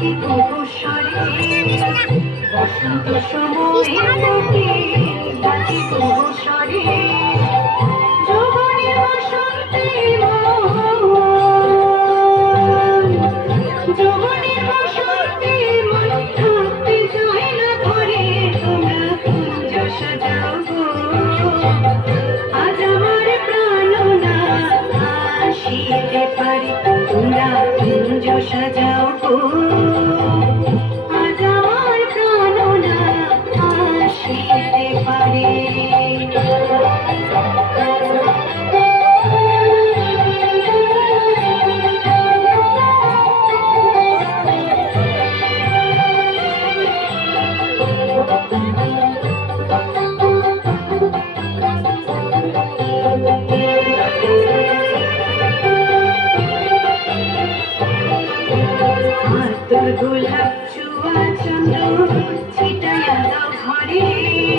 ডাকি তবু স্বরে বসন্ত সময়ে কোকিল ডাকি তবু স্বরে যৌবনে বসন্তে যৌবনে বসন্তে মন থাকতে চায় না ঘরে তোমরা কুঞ্জ সাজাও গো আজ আমার প্রাণনাথ আসিতে পারে তোমরা কুঞ্জ সাজাও গো আজ আমার প্রাণনাথ আসিতে পারে। তোর গোলাপ চুয়া চন্দ্র ছিটাইয়া দাও ঘরে